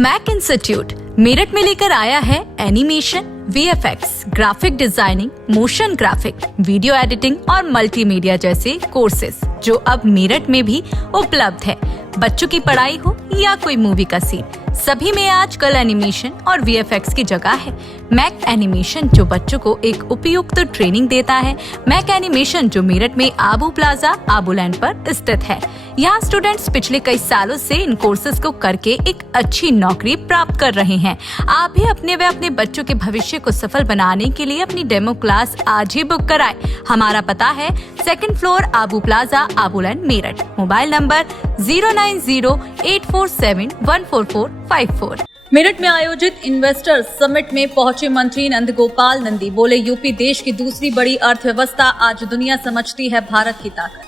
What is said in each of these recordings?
Mac institute Meerut में लेकर आया है animation, VFX, graphic designing, motion graphic, video editing और मल्टीमीडिया जैसे कोर्सेज जो अब मेरठ में भी उपलब्ध है। बच्चों की पढ़ाई हो या कोई मूवी का सीन, सभी में आजकल एनिमेशन और वीएफएक्स की जगह है। मैक एनिमेशन जो बच्चों को एक उपयुक्त ट्रेनिंग देता है। मैक एनिमेशन जो मेरठ में आबू प्लाजा आबूलैंड पर स्थित है। यहाँ स्टूडेंट्स पिछले कई सालों से इन कोर्सेज को करके एक अच्छी नौकरी प्राप्त कर रहे हैं। आप भी अपने व अपने बच्चों के भविष्य को सफल बनाने के लिए अपनी डेमो क्लास आज ही बुक कराएं। हमारा पता है 2nd floor Abu Plaza Abuland Meerut. Mobile number 09084714454। Meerut में आयोजित इन्वेस्टर्स समिट में पहुंचे मंत्री नंद गोपाल नंदी। बोले, यूपी देश की दूसरी बड़ी अर्थव्यवस्था, आज दुनिया समझती है भारत की ताकत।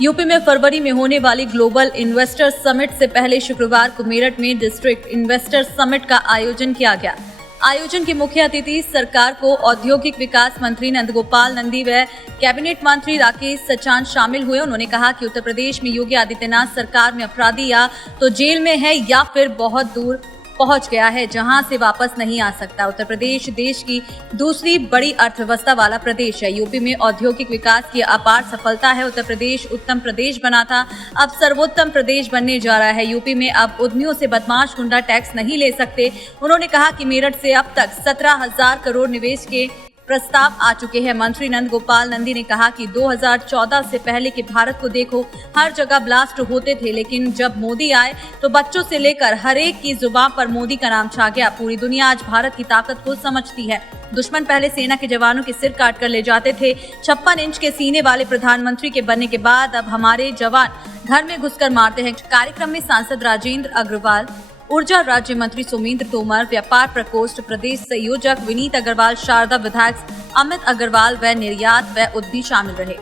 यूपी में फरवरी में होने वाली ग्लोबल इन्वेस्टर्स समिट से पहले शुक्रवार को मेरठ में डिस्ट्रिक्ट इन्वेस्टर्स समिट का आयोजन किया गया। आयोजन के मुख्य अतिथि सरकार को औद्योगिक विकास मंत्री नंद गोपाल नंदी व कैबिनेट मंत्री राकेश सचान शामिल हुए। उन्होंने कहा कि उत्तर प्रदेश में योगी आदित्यनाथ सरकार में अपराधी या तो जेल में है या फिर बहुत दूर पहुंच गया है, जहां से वापस नहीं आ सकता। उत्तर प्रदेश देश की दूसरी बड़ी अर्थव्यवस्था वाला प्रदेश है। यूपी में औद्योगिक विकास की अपार सफलता है। उत्तर प्रदेश उत्तम प्रदेश बना था, अब सर्वोत्तम प्रदेश बनने जा रहा है। यूपी में अब उद्यमियों से बदमाश गुंडा टैक्स नहीं ले सकते। उन्होंने कहा कि मेरठ से अब तक 17,000 करोड़ निवेश के प्रस्ताव आ चुके हैं। मंत्री नंद गोपाल नंदी ने कहा कि 2014 से पहले के भारत को देखो, हर जगह ब्लास्ट होते थे, लेकिन जब मोदी आए तो बच्चों से लेकर हर एक की जुबान पर मोदी का नाम छा गया। पूरी दुनिया आज भारत की ताकत को समझती है। दुश्मन पहले सेना के जवानों के सिर काट कर ले जाते थे। 56 इंच के सीने वाले प्रधानमंत्री के बनने के बाद अब हमारे जवान घर में घुसकर मारते हैं। कार्यक्रम में सांसद राजेंद्र अग्रवाल, ऊर्जा राज्य मंत्री सोमेंद्र तोमर, व्यापार प्रकोष्ठ प्रदेश संयोजक विनीत अग्रवाल, शारदा विधायक अमित अग्रवाल व निर्यात व उद्यमी शामिल रहे।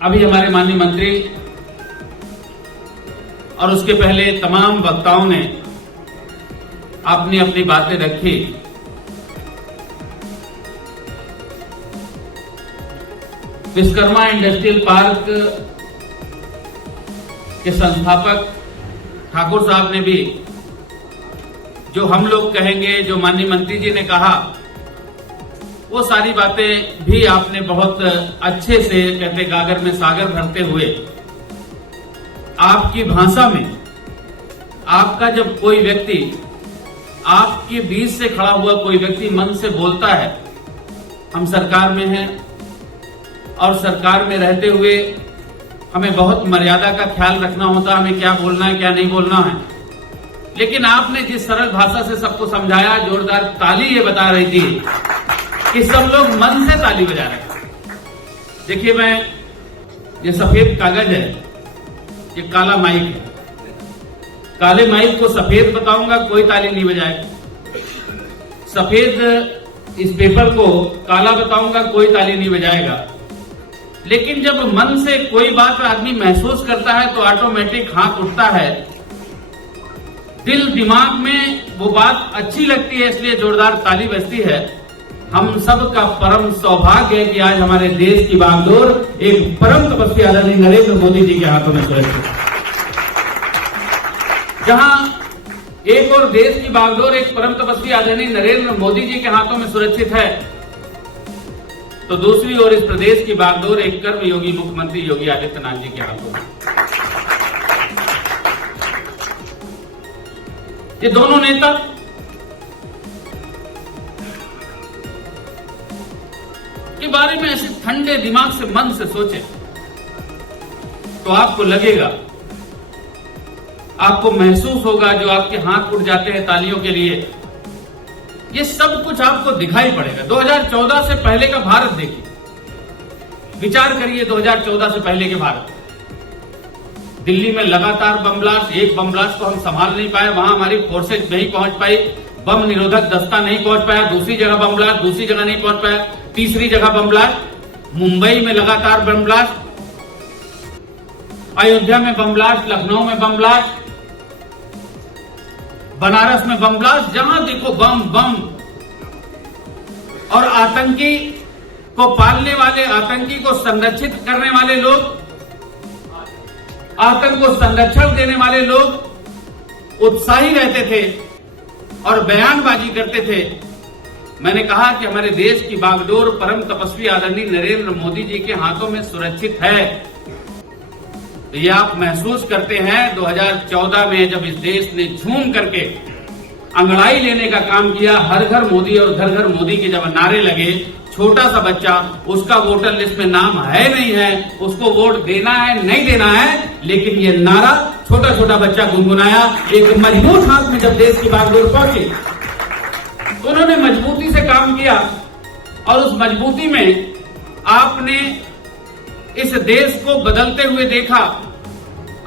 अभी हमारे माननीय मंत्री और उसके पहले तमाम वक्ताओं ने अपनी अपनी बातें रखी। विश्वकर्मा इंडस्ट्रियल पार्क के संस्थापक ठाकुर साहब ने भी जो हम लोग कहेंगे, जो माननीय मंत्री जी ने कहा, वो सारी बातें भी आपने बहुत अच्छे से, कहते गागर में सागर भरते हुए, आपकी भाषा में, आपका जब कोई व्यक्ति आपके बीच से खड़ा हुआ कोई व्यक्ति मन से बोलता है, हम सरकार में हैं और सरकार में रहते हुए हमें बहुत मर्यादा का ख्याल रखना होता, हमें क्या बोलना है क्या नहीं बोलना है। लेकिन आपने जिस सरल भाषा से सबको समझाया, जोरदार ताली ये बता रही थी कि सब लोग मन से ताली बजा रहे हैं। देखिए, मैं ये सफेद कागज है, ये काला माइक है। काले माइक को सफेद बताऊंगा, कोई ताली नहीं बजाएगा। सफेद इस पेपर को काला बताऊंगा, कोई ताली नहीं बजाएगा। लेकिन जब मन से कोई बात आदमी महसूस करता है तो ऑटोमेटिक हाथ उठता है, दिल दिमाग में वो बात अच्छी लगती है, इसलिए जोरदार ताली बजती है। हम सब का परम सौभाग्य है कि आज हमारे देश की बागडोर एक परम तपस्वी आदरणीय नरेंद्र मोदी जी के हाथों में सुरक्षित है। जहां एक और देश की बागडोर एक परम तपस्वी आदरणीय नरेंद्र मोदी जी के हाथों में सुरक्षित है, तो दूसरी ओर इस प्रदेश की बागडोर एक कर्मयोगी मुख्यमंत्री योगी आदित्यनाथ जी के हाथों में। ये दोनों नेता के बारे में ऐसे ठंडे दिमाग से, मन से सोचे तो आपको लगेगा, आपको महसूस होगा, जो आपके हाथ उठ जाते हैं तालियों के लिए, ये सब कुछ आपको दिखाई पड़ेगा। 2014 से पहले का भारत देखिए, विचार करिए 2014 से पहले के भारत। दिल्ली में लगातार बम ब्लास्ट, एक बम ब्लास्ट को हम संभाल नहीं पाए, वहां हमारी फोर्सेज नहीं पहुंच पाई, बम निरोधक दस्ता नहीं पहुंच पाया, दूसरी जगह बम ब्लास्ट, दूसरी जगह नहीं पहुंच पाया, तीसरी जगह बम ब्लास्ट, मुंबई में लगातार बम ब्लास्ट, अयोध्या में बम ब्लास्ट, लखनऊ में बम ब्लास्ट, बनारस में बम ब्लास्ट, जहां देखो बम बम। और आतंकी को पालने वाले, आतंकी को संरक्षित करने वाले लोग, आतंक को संरक्षण देने वाले लोग उत्साही रहते थे और बयानबाजी करते थे। मैंने कहा कि हमारे देश की बागडोर परम तपस्वी आदरणीय नरेंद्र मोदी जी के हाथों में सुरक्षित है। तो ये आप महसूस करते हैं 2014 में जब इस देश ने झूम करके अंगड़ाई लेने का काम किया, हर घर मोदी और घर घर मोदी के जब नारे लगे, छोटा सा बच्चा, उसका वोटर लिस्ट में नाम है नहीं है, उसको वोट देना है नहीं देना है, लेकिन ये नारा छोटा छोटा बच्चा गुनगुनाया। एक मजबूत हाथ में जब देश की बागडोर पहुंची तो उन्होंने मजबूती से काम किया और उस मजबूती में आपने इस देश को बदलते हुए देखा।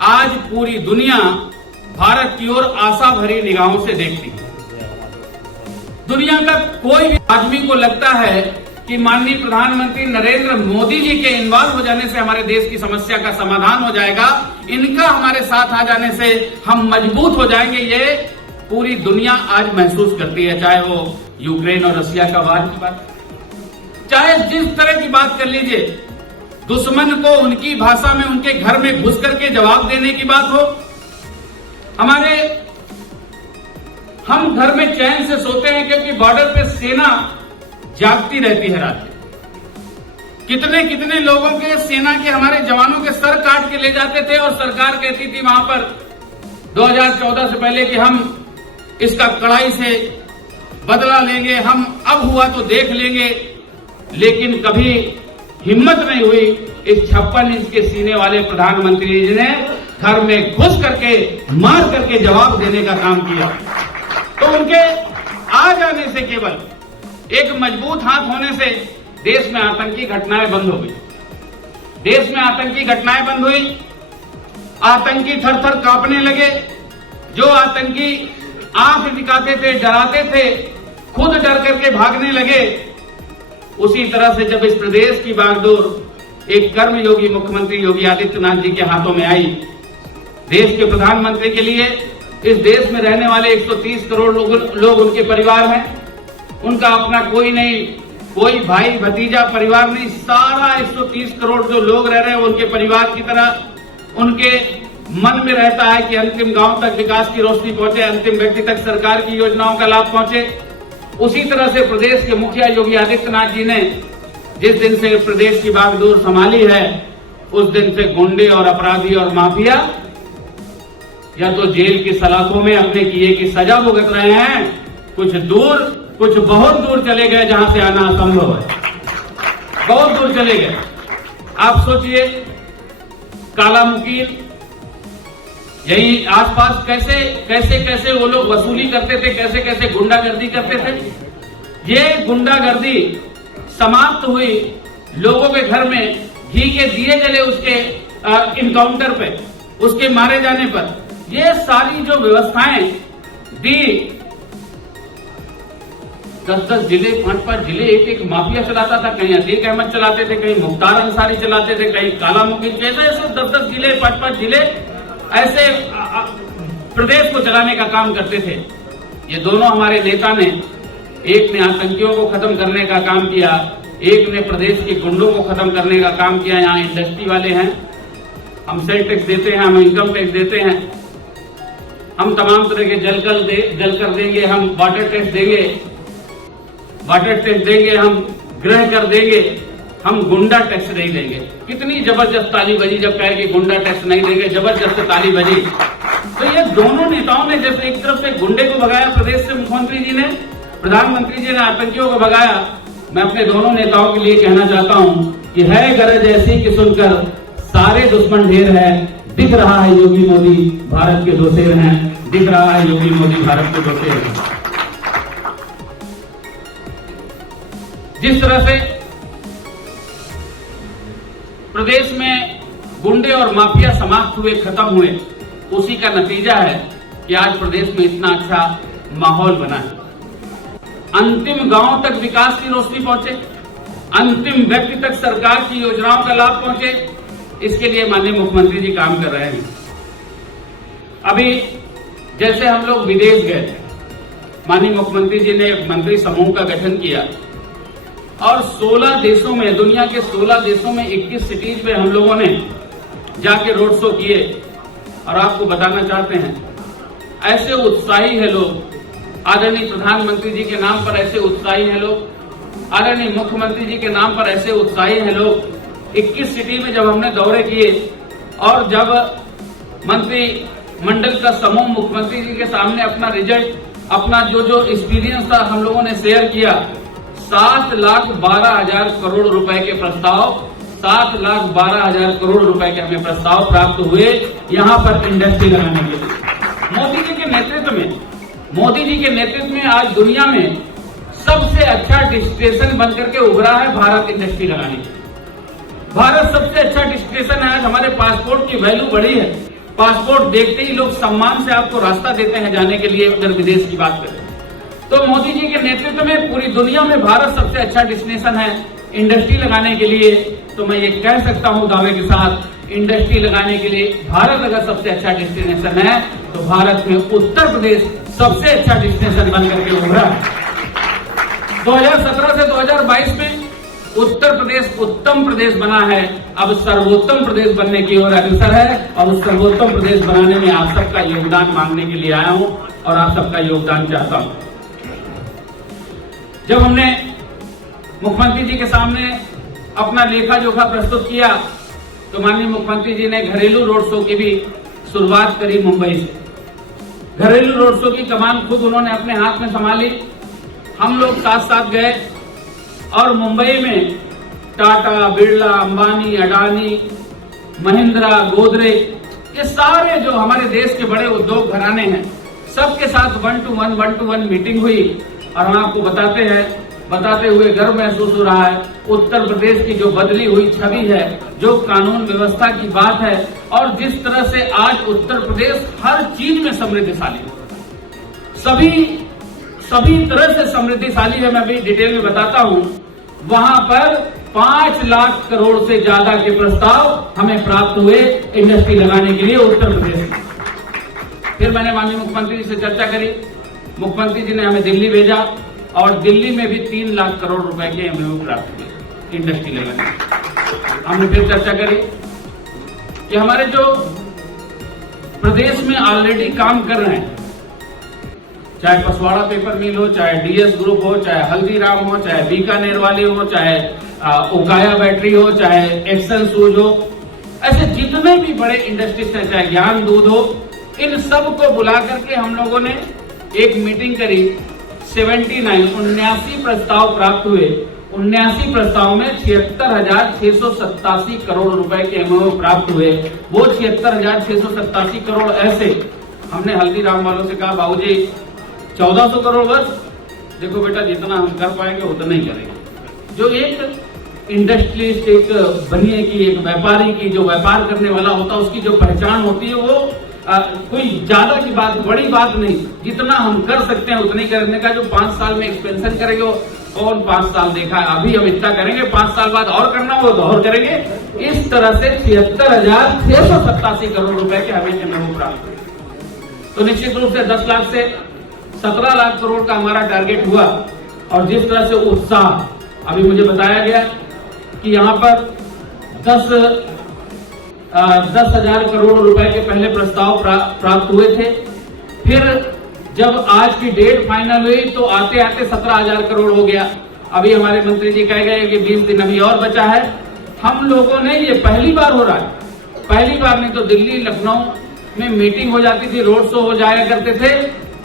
आज पूरी दुनिया भारत की ओर आशा भरी निगाहों से देखती है। दुनिया का कोई भी आदमी को लगता है कि माननीय प्रधानमंत्री नरेंद्र मोदी जी के इन्वॉल्व हो जाने से हमारे देश की समस्या का समाधान हो जाएगा, इनका हमारे साथ आ जाने से हम मजबूत हो जाएंगे। ये पूरी दुनिया आज महसूस करती है, चाहे वो यूक्रेन और रशिया का वार की बात, चाहे जिस तरह की बात कर लीजिए, दुश्मन को उनकी भाषा में उनके घर में घुस करके जवाब देने की बात हो। हम घर में चैन से सोते हैं क्योंकि बॉर्डर पे सेना जागती रहती है रात में। कितने कितने लोगों के सेना के हमारे जवानों के सर काट के ले जाते थे और सरकार कहती थी वहां पर 2014 से पहले कि हम इसका कड़ाई से बदला लेंगे, हम अब हुआ तो देख लेंगे, लेकिन कभी हिम्मत नहीं हुई इस 56 इंच के सीने वाले प्रधानमंत्री जी ने घर में घुस करके मार करके जवाब देने का काम किया। तो उनके आ जाने से, केवल एक मजबूत हाथ होने से देश में आतंकी घटनाएं बंद हो गई। देश में आतंकी घटनाएं बंद हुई, आतंकी थर थर कांपने लगे। जो आतंकी आंख दिखाते थे, डराते थे, खुद डर करके भागने लगे। उसी तरह से जब इस प्रदेश की बागडोर एक कर्मयोगी मुख्यमंत्री योगी आदित्यनाथ जी के हाथों में आई, देश के प्रधानमंत्री के लिए इस देश में रहने वाले 130 करोड़ लोग उनके परिवार हैं। उनका अपना कोई नहीं, कोई भाई भतीजा परिवार नहीं, सारा 130 करोड़ जो लोग रह रहे हैं उनके परिवार की तरह उनके मन में रहता है कि अंतिम गांव तक विकास की रोशनी पहुंचे, अंतिम व्यक्ति तक सरकार की योजनाओं का लाभ पहुंचे। उसी तरह से प्रदेश के मुखिया योगी आदित्यनाथ जी ने जिस दिन से प्रदेश की बागडोर संभाली है, उस दिन से गुंडे और अपराधी और माफिया या तो जेल की सलाखों में अपने किए की सजा भुगत रहे हैं, कुछ बहुत दूर चले गए जहां से आना असंभव है, बहुत दूर चले गए। आप सोचिए, काला मुकील, यही आसपास कैसे कैसे कैसे वो लोग वसूली करते थे, कैसे कैसे गुंडागर्दी करते थे। ये गुंडागर्दी समाप्त हुई लोगों के घर में घी के दिए जले उसके इनकाउंटर पे, उसके मारे जाने पर। ये सारी जो व्यवस्थाएं दी, 10-10 जिले, 5-5 जिले एक माफिया चलाता था, कहीं अतीक अहमद चलाते थे, कहीं मुख्तार अंसारी चलाते थे, कहीं काला मुकील, जैसे ऐसे 10-10 जिले, 5-5 जिले ऐसे प्रदेश को चलाने का काम करते थे। ये दोनों हमारे नेता ने, एक ने आतंकियों को खत्म करने का काम किया, एक ने प्रदेश के गुंडों को खत्म करने का काम किया। यहाँ इंडस्ट्री वाले हैं, हम सेल टैक्स देते हैं, हम इनकम टैक्स देते हैं, हम तमाम तरह के जल कर देंगे, हम वाटर टैक्स देंगे, हम गृह कर देंगे, हम गुंडा टैक्स नहीं देंगे। कितनी जबरदस्त ताली बजी जब कहे कि गुंडा टैक्स नहीं देंगे, जबरदस्त ताली बजी। तो ये दोनों नेताओं ने जैसे एक तरफ से गुंडे को भगाया प्रदेश से, मुख्यमंत्री जी ने, प्रधानमंत्री जी ने आतंकियों को भगाया। मैं अपने दोनों नेताओं के लिए कहना चाहता हूं कि है गरज ऐसी कि सुनकर सारे दुश्मन ढेर है, दिख रहा है योगी मोदी भारत के दो शेर हैं, दिख रहा है योगी मोदी भारत के दो शेर हैं। जिस तरह से प्रदेश में गुंडे और माफिया समाप्त हुए, खत्म हुए, उसी का नतीजा है कि आज प्रदेश में इतना अच्छा माहौल बना है। अंतिम गांव तक विकास की रोशनी पहुंचे, अंतिम व्यक्ति तक सरकार की योजनाओं का लाभ पहुंचे, इसके लिए माननीय मुख्यमंत्री जी काम कर रहे हैं। अभी जैसे हम लोग विदेश गए थे, माननीय मुख्यमंत्री जी ने एक मंत्री समूह का गठन किया और 16 देशों में, दुनिया के 16 देशों में 21 सिटीज में हम लोगों ने जाके रोड शो किए। और आपको बताना चाहते हैं, ऐसे उत्साही है लोग, आदरणीय प्रधानमंत्री जी के नाम पर ऐसे उत्साही हैं लोग, आदरणीय मुख्यमंत्री जी के नाम पर ऐसे उत्साही हैं लोग। 21 सिटी में जब हमने दौरे किए और जब मंत्रिमंडल का समूह मुख्यमंत्री जी के सामने अपना रिजल्ट, अपना जो एक्सपीरियंस था हम लोगों ने शेयर किया, 7,12,000 करोड़ रुपए के प्रस्ताव, 7,12,000 करोड़ रुपए के हमें प्रस्ताव प्राप्त हुए यहाँ पर इंडस्ट्री लगाने के लिए। मोदी जी के नेतृत्व में आज दुनिया में सबसे अच्छा डेस्टिनेशन बनकर के उभरा है भारत इंडस्ट्री लगाने के। भारत सबसे अच्छा डेस्टिनेशन है। आज हमारे पासपोर्ट की वैल्यू बढ़ी है। पासपोर्ट देखते ही लोग सम्मान से आपको रास्ता देते हैं जाने के लिए, अगर विदेश की बात करें तो। मोदी जी के नेतृत्व में पूरी दुनिया में भारत सबसे अच्छा डेस्टिनेशन है इंडस्ट्री लगाने के लिए। तो मैं ये कह सकता हूं दावे के साथ, इंडस्ट्री लगाने के लिए भारत अगर सबसे अच्छा डेस्टिनेशन है तो भारत में उत्तर प्रदेश सबसे अच्छा डेस्टिनेशन बन करके उभरा है। 2017 से 2022 में उत्तर प्रदेश उत्तम प्रदेश बना है, अब सर्वोत्तम प्रदेश बनने की ओर अग्रसर है। और उस सर्वोत्तम प्रदेश बनाने में आप सबका योगदान मांगने के लिए आया हूं और आप सबका योगदान चाहता हूं। जब हमने मुख्यमंत्री जी के सामने अपना लेखा जोखा प्रस्तुत किया तो माननीय मुख्यमंत्री जी ने घरेलू रोड शो की भी शुरुआत करी मुंबई से। घरेलू रोड शो की कमान खुद उन्होंने अपने हाथ में संभाली। हम लोग साथ साथ गए और मुंबई में टाटा, बिरला, अंबानी, अडानी, महिंद्रा, गोदरेज, ये सारे जो हमारे देश के बड़े उद्योग घराने हैं, सबके साथ 1-to-1 मीटिंग हुई। और हम आपको बताते हुए गर्व महसूस हो रहा है, उत्तर प्रदेश की जो बदली हुई छवि है, जो कानून व्यवस्था की बात है और जिस तरह से आज उत्तर प्रदेश हर चीज में समृद्धिशाली है, सभी तरह से समृद्धिशाली है। मैं अभी डिटेल में बताता हूं। वहां पर 5 लाख करोड़ से ज्यादा के प्रस्ताव हमें प्राप्त हुए इंडस्ट्री लगाने के लिए उत्तर प्रदेश में। फिर मैंने माननीय मुख्यमंत्री जी से चर्चा करी। मुख्यमंत्री जी ने हमें दिल्ली भेजा और दिल्ली में भी 3 लाख करोड़ रुपए के एमओयू प्राप्त हुए इंडस्ट्री लगाने के। हमने फिर चर्चा करी कि हमारे जो प्रदेश में ऑलरेडी काम कर रहे हैं, चाहे पसवाड़ा पेपर मिल हो, चाहे डीएस ग्रुप हो, चाहे हल्दीराम हो, चाहे बीकानेर वाले हो, चाहे ओकाया बैटरी हो, चाहे एक्सन शूज हो, ऐसे जितने भी बड़े इंडस्ट्रीज हैं, चाहे ज्ञान दूध हो, इन सब को बुला करके हम लोगों ने एक मीटिंग करी। 79 प्रस्ताव प्राप्त हुए। 79 प्रस्ताव में 76,687 करोड़ रुपए के एमओयू प्राप्त हुए। वो 76,687 करोड़ ऐसे हमने हल्दीराम वालों से कहा, बाबूजी 1400 करोड़ बस, देखो बेटा जितना हम कर पाएंगे उतना ही करेंगे। जो एक इंडस्ट्रियलिस्ट, एक बनिए की, एक व्यापारी की, जो व्यापार करने वाला होता है, उसकी जो पहचान होती है वो कोई ज्यादा की बात, बड़ी बात नहीं, जितना हम कर सकते हैं उतनी करने का। जो 5 साल में एक्सपेंशन करेंगे और 5 साल देखा है, अभी हम इतना करेंगे, 5 साल बाद और करना हो तो और करेंगे। इस तरह से 76,687 करोड़ रुपए के हमें एमओयू प्राप्त हुए। तो निश्चित रूप से 10 लाख से 17 लाख करोड़ का हमारा टारगेट हुआ। और जिस तरह से उत्साह अभी मुझे बताया गया कि यहाँ पर 10,000 करोड़ रुपए के पहले प्रस्ताव प्राप्त हुए थे। फिर जब आज की डेट फाइनल हुई तो आते आते 17,000 करोड़ हो गया। अभी हमारे मंत्री जी कह गए कि 20 दिन अभी और बचा है। हम लोगों ने, ये पहली बार हो रहा है, पहली बार नहीं तो दिल्ली, लखनऊ में मीटिंग हो जाती थी, रोड शो हो जाया करते थे।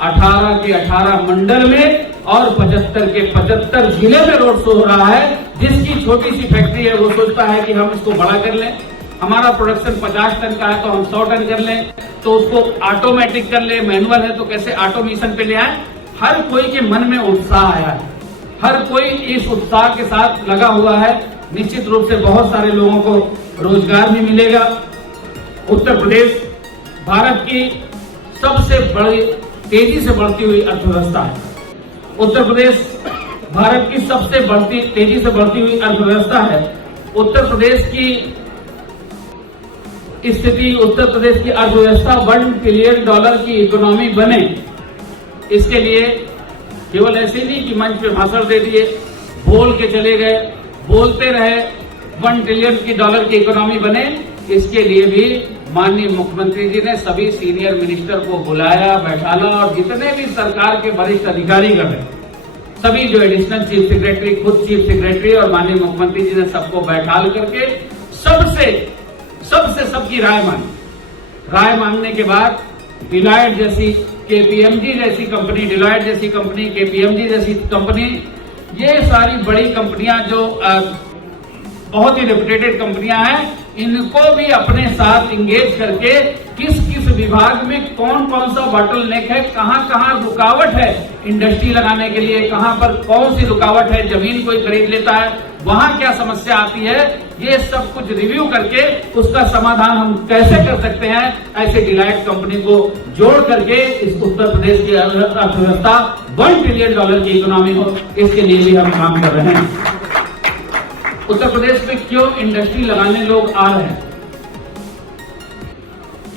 18 के 18 मंडल में और 75 के 75 जिले में रोड शो हो रहा है। जिसकी छोटी सी फैक्ट्री है वो सोचता है कि हम इसको बड़ा कर लें, हमारा प्रोडक्शन 50 टन का है तो हम 100 टन कर लें, तो उसको ऑटोमेटिक कर ले, मैनुअल है तो कैसे ऑटोमेशन पे ले आए। हर कोई के मन में उत्साह आया है, हर कोई इस उत्साह के साथ लगा हुआ है। निश्चित रूप से बहुत सारे लोगों को रोजगार भी मिलेगा। उत्तर प्रदेश भारत की सबसे बड़ी, तेजी से बढ़ती हुई अर्थव्यवस्था है। उत्तर प्रदेश भारत की सबसे तेजी से बढ़ती हुई अर्थव्यवस्था है। उत्तर प्रदेश की स्थिति, उत्तर प्रदेश की अर्थव्यवस्था $1 ट्रिलियन की इकोनॉमी बने, इसके लिए केवल ऐसे नहीं कि मंच पे भाषण दे दिए, बोल के चले गए, बोलते रहे, $1 ट्रिलियन की इकोनॉमी बने, इसके लिए भी माननीय मुख्यमंत्री जी ने सभी सीनियर मिनिस्टर को बुलाया, बैठाला और जितने भी सरकार के वरिष्ठ अधिकारीगण हैं, सभी जो एडिशनल चीफ सेक्रेटरी, खुद चीफ सेक्रेटरी और माननीय मुख्यमंत्री जी ने सबको बैठाल करके सबकी राय मांगी। राय मांगने के बाद डिलॉयट जैसी, केपीएमजी जैसी कंपनी, डिलॉयट जैसी कंपनी, केपीएमजी जैसी कंपनी, ये सारी बड़ी कंपनियां जो बहुत ही रेपुटेटेड कंपनियां हैं, इनको भी अपने साथ इंगेज करके किस किस विभाग में कौन कौन सा बॉटल नेक है, कहां रुकावट है इंडस्ट्री लगाने के लिए, कहां पर कौन सी रुकावट है, जमीन कोई खरीद लेता है वहां क्या समस्या आती है, ये सब कुछ रिव्यू करके उसका समाधान हम कैसे कर सकते हैं, ऐसे डिलाइट कंपनी को जोड़ करके इस उत्तर प्रदेश की अर्थव्यवस्था $1 ट्रिलियन की इकोनॉमी हो, इसके लिए भी हम काम कर रहे हैं। उत्तर प्रदेश में क्यों इंडस्ट्री लगाने लोग आ रहे हैं,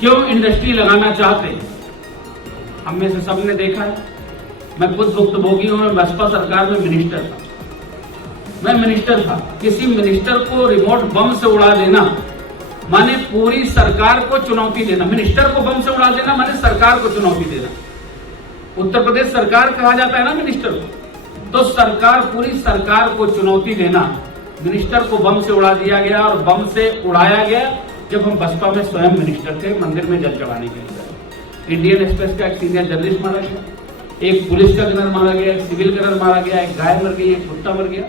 क्यों इंडस्ट्री लगाना चाहते हैं, हम में से सबने देखा है। मैं खुद भुक्तभोगी हूं, मैं बसपा सरकार में मिनिस्टर था, किसी मिनिस्टर को रिमोट बम से उड़ा देना माने पूरी सरकार को चुनौती देना, मिनिस्टर को बम से उड़ा देना माने सरकार को चुनौती देना। उत्तर प्रदेश सरकार कहा जाता है ना मिनिस्टर को, तो सरकार, पूरी सरकार को चुनौती देना। मिनिस्टर को बम से उड़ा दिया गया और बम से उड़ाया गया जब हम बसपा में स्वयं मिनिस्टर थे, मंदिर में जल चढ़ाने के लिए। इंडियन एक्सप्रेस का एक सीनियर जर्नलिस्ट मारा गया, एक पुलिस का गनर मारा गया, एक सिविल गनर मारा गया, एक गाय मर गई, एक कुत्ता मर गया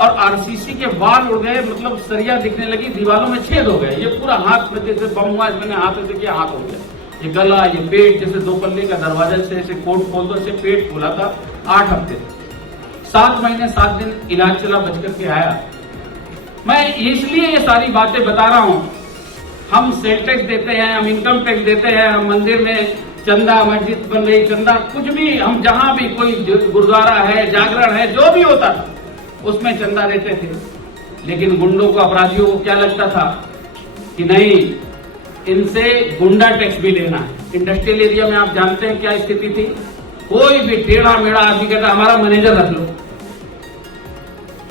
और आरसीसी के बाल उड़ गए, मतलब सरिया दिखने लगी, दीवारों में छेद हो गए। ये पूरा हाथ में जैसे बम हुआ, मैंने हाथ से किया, हाथ हो गया, ये गला, ये पेट, जैसे 2 पल्ले का दरवाजा से ऐसे कोट खोल दो, ऐसे पेट फूला था। 8 हफ्ते 7 महीने 7 दिन इलाज चला, बच करके आया। मैं इसलिए ये सारी बातें बता रहा हूं, हम सेल टैक्स देते हैं, हम इनकम टैक्स देते हैं, हम मंदिर में चंदा, मस्जिद बन रही चंदा, कुछ भी, हम जहां भी कोई गुरुद्वारा है, जागरण है, जो भी होता था उसमें चंदा देते थे। लेकिन गुंडों को, अपराधियों को क्या लगता था कि नहीं, इनसे गुंडा टैक्स भी लेना है। इंडस्ट्रियल एरिया में आप जानते हैं क्या स्थिति थी, कोई भी टेढ़ा मेढ़ा आदमी कहता हमारा मैनेजर रख लो,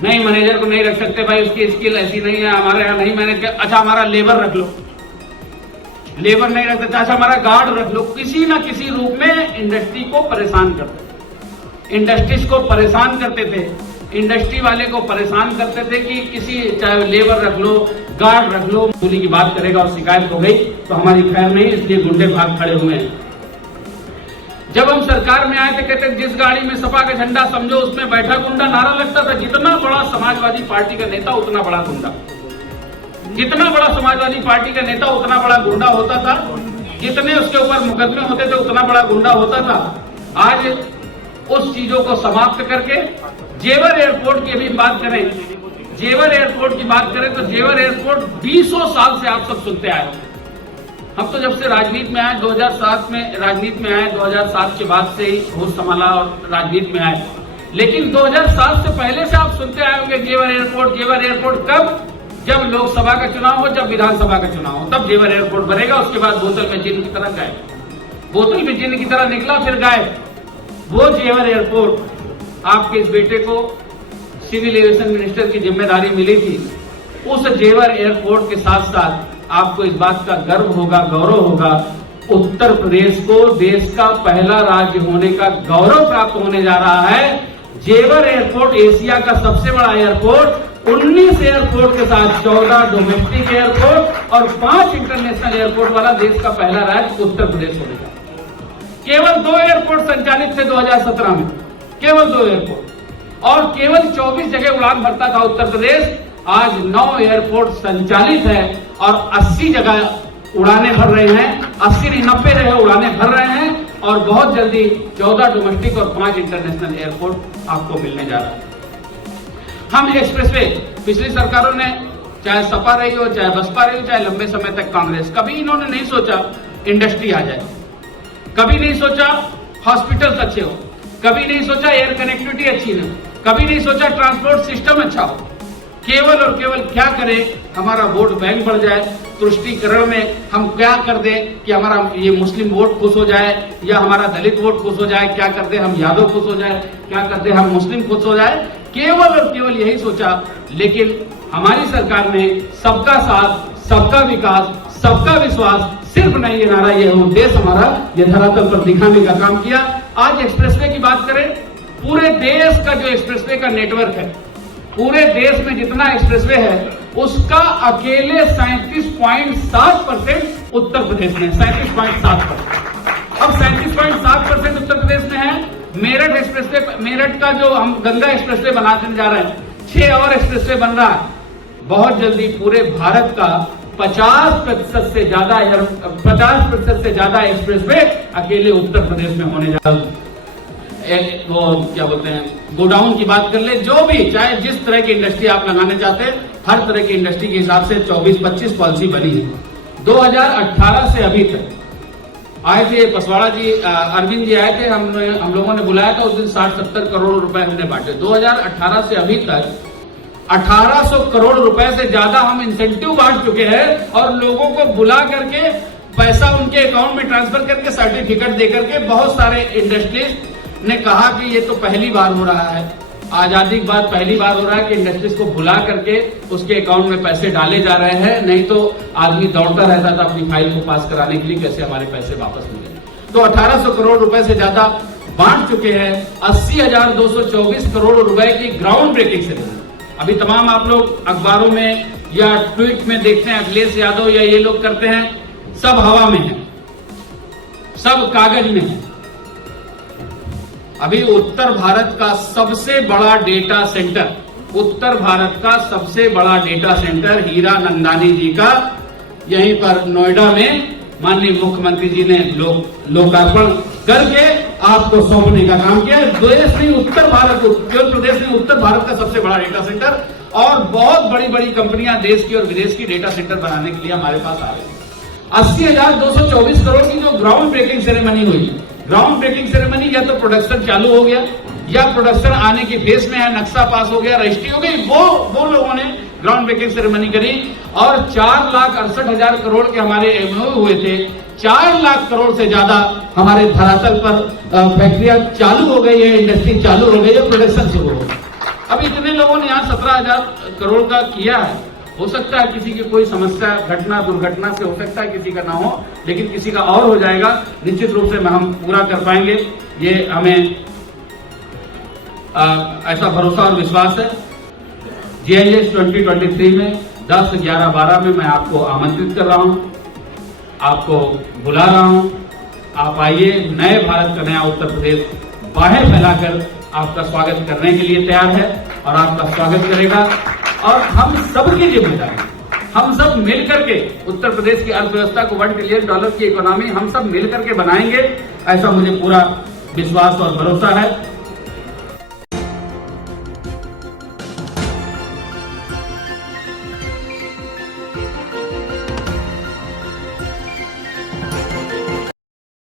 नहीं मैनेजर को नहीं रख सकते भाई, उसकी स्किल ऐसी नहीं है, हमारे यहाँ नहीं मैनेज कर, अच्छा हमारा लेबर रख लो, लेबर नहीं रख सकते, अच्छा हमारा गार्ड रख लो। किसी ना किसी रूप में इंडस्ट्री को परेशान करते, इंडस्ट्रीज को परेशान करते थे, इंडस्ट्री वाले को परेशान करते थे कि किसी, चाहे लेबर रख लो, गार्ड रख लो, दूरी की बात करेगा और शिकायत हो गई तो हमारी खैर नहीं, इसलिए गुंडे भाग खड़े हुए हैं। जब हम सरकार में आए थे, कहते जिस गाड़ी में सपा का झंडा समझो उसमें बैठा गुंडा, नारा लगता था। जितना बड़ा समाजवादी पार्टी का नेता उतना बड़ा गुंडा, जितना बड़ा समाजवादी पार्टी का नेता उतना बड़ा गुंडा होता था, जितने उसके ऊपर मुकदमे होते थे उतना बड़ा गुंडा होता था। आज उस चीजों को समाप्त करके जेवर एयरपोर्ट की भी बात करें, जेवर एयरपोर्ट की बात करें तो जेवर एयरपोर्ट 20 साल से आप सब सुनते आए। हम तो जब से राजनीति में आए, 2007 में राजनीति में आए, 2007 के बाद से ही होश संभाला और राजनीति में आए, लेकिन 2007 से पहले से आप सुनते आए होंगे जेवर एयरपोर्ट, जेवर एयरपोर्ट। कब? जब लोकसभा का चुनाव हो, जब विधानसभा का चुनाव हो, तब जेवर एयरपोर्ट बनेगा। उसके बाद बोतल में जिन्न की तरह गायब, बोतल में जिन्न की तरह निकला फिर गायब। वो जेवर एयरपोर्ट आपके इस बेटे को सिविल एविएशन मिनिस्टर की जिम्मेदारी मिली थी। उस जेवर एयरपोर्ट के साथ साथ आपको इस बात का गर्व होगा, गौरव होगा, उत्तर प्रदेश को देश का पहला राज्य होने का गौरव प्राप्त होने जा रहा है। जेवर एयरपोर्ट एशिया का सबसे बड़ा एयरपोर्ट, 19 एयरपोर्ट के साथ 14 डोमेस्टिक एयरपोर्ट और 5 इंटरनेशनल एयरपोर्ट वाला देश का पहला राज्य उत्तर प्रदेश होने जा रहा है। केवल 2 एयरपोर्ट संचालित थे 2017 में, केवल 2 एयरपोर्ट, और केवल 24 जगह उड़ान भरता था उत्तर प्रदेश। आज 9 एयरपोर्ट संचालित है और 80 जगह उड़ाने भर रहे हैं, 80 नहीं 90 जगह उड़ाने भर रहे हैं और बहुत जल्दी 14 डोमेस्टिक और 5 इंटरनेशनल एयरपोर्ट आपको मिलने जा रहा है। हम एक्सप्रेसवे, पिछली सरकारों ने, चाहे सपा रही हो, चाहे बसपा रही हो, चाहे लंबे समय तक कांग्रेस, कभी इन्होंने नहीं सोचा इंडस्ट्री आ जाए, कभी नहीं सोचा हॉस्पिटल्स अच्छे हो, कभी नहीं सोचा एयर कनेक्टिविटी अच्छी हो, कभी नहीं सोचा ट्रांसपोर्ट सिस्टम अच्छा हो। केवल और केवल क्या करें, हमारा वोट बैंक बढ़ जाए, तुष्टीकरण में हम क्या कर दें कि हमारा ये मुस्लिम वोट खुश हो जाए या हमारा दलित वोट खुश हो जाए, क्या कर दें हम यादव खुश हो जाए, क्या कर दें हम मुस्लिम खुश हो जाए, केवल और केवल यही सोचा। लेकिन हमारी सरकार ने सबका साथ, सबका विकास, सबका विश्वास, सिर्फ नहीं ये नारा, ये उद्देश्य हमारा ये धरातल पर दिखाने का काम किया। आज एक्सप्रेसवे की बात करें, पूरे देश का जो एक्सप्रेसवे का नेटवर्क है, पूरे देश में जितना एक्सप्रेसवे है उसका अकेले 37.7% उत्तर प्रदेश में, 37.7%। अब 37.7% उत्तर प्रदेश में है। मेरठ एक्सप्रेसवे, मेरठ का जो हम गंगा एक्सप्रेसवे बनाने जा रहे हैं, 6 और एक्सप्रेसवे बन रहा है। बहुत जल्दी पूरे भारत का 50% से ज्यादा एक्सप्रेसवे अकेले उत्तर प्रदेश में होने जा रहा है। वो क्या बोलते हैं, गोडाउन की बात कर ले, जो भी, चाहे जिस तरह की इंडस्ट्री आप लगाने चाहते हैं, हर तरह की इंडस्ट्री के हिसाब से 24-25 पॉलिसी बनी है। 2018 से अभी तक आए थे पसवाड़ा जी, अरविंद जी आए थे, हम लोगों ने बुलाया था उस दिन, 60-70 करोड़ रुपए हमने बांटे। 2018 से अभी तक 1800 करोड़ रुपए से ज्यादा हम इंसेंटिव बांट चुके हैं और लोगों को बुला करके पैसा उनके अकाउंट में ट्रांसफर करके सर्टिफिकेट दे करके, बहुत सारे इंडस्ट्रीज ने कहा कि ये तो पहली बार हो रहा है, आजादी के बाद पहली बार हो रहा है कि इंडस्ट्रीज को बुला करके उसके अकाउंट में पैसे डाले जा रहे हैं। नहीं तो आदमी दौड़ता रहता था अपनी फाइल को पास कराने के लिए, कैसे हमारे पैसे वापस मिले। तो 1800 करोड़ रुपए से ज्यादा बांट चुके हैं। 80,224 करोड़ रुपए की ग्राउंड ब्रेकिंग से अभी तमाम आप लोग अखबारों में या ट्वीट में देखते हैं, अखिलेश यादव या ये लोग करते हैं, सब हवा में है, सब कागज में है। अभी उत्तर भारत का सबसे बड़ा डेटा सेंटर, उत्तर भारत का सबसे बड़ा डेटा सेंटर हीरा नंदानी जी का यहीं पर नोएडा में माननीय मुख्यमंत्री जी ने लोकार्पण करके आपको सौंपने का काम किया। देश में उत्तर भारत, उत्तर प्रदेश में उत्तर भारत का सबसे बड़ा डेटा सेंटर, और बहुत बड़ी बड़ी कंपनियां देश की और विदेश की डेटा सेंटर बनाने के लिए हमारे पास आ रही है। 80,224 करोड़ की जो ग्राउंड ब्रेकिंग सेरेमनी हुई, ग्राउंड ब्रेकिंग सेरेमनी या तो प्रोडक्शन चालू हो गया या प्रोडक्शन आने की फेज में है, नक्शा पास हो गया, रजिस्ट्री हो गई, वो लोगों ने ग्राउंड ब्रेकिंग सेरेमनी करी। और 4,68,000 करोड़ के हमारे एमओयू हुए थे। 4 लाख करोड़ से ज्यादा हमारे धरातल पर फैक्ट्रियां चालू हो गई है, इंडस्ट्री चालू हो गई है, प्रोडक्शन शुरू हो गई। अब इतने लोगों ने यहाँ 17,000 करोड़ का किया है। हो सकता है किसी की कोई समस्या, घटना, दुर्घटना से हो सकता है किसी का ना हो, लेकिन किसी का और हो जाएगा। निश्चित रूप से हम पूरा कर पाएंगे, ये हमें ऐसा भरोसा और विश्वास है। GIS 2023 में 10, 11, 12 में मैं आपको आमंत्रित कर रहा हूं, आपको बुला रहा हूं। आप आइए, नए भारत का नया उत्तर प्रदेश बाहें फैलाकर आपका स्वागत करने के लिए तैयार है और आपका स्वागत करेगा। और हम सबकी जिम्मेदारी, हम सब मिलकर के उत्तर प्रदेश की अर्थव्यवस्था को $1 ट्रिलियन की इकोनॉमी हम सब मिलकर के बनाएंगे, ऐसा मुझे पूरा विश्वास और भरोसा है।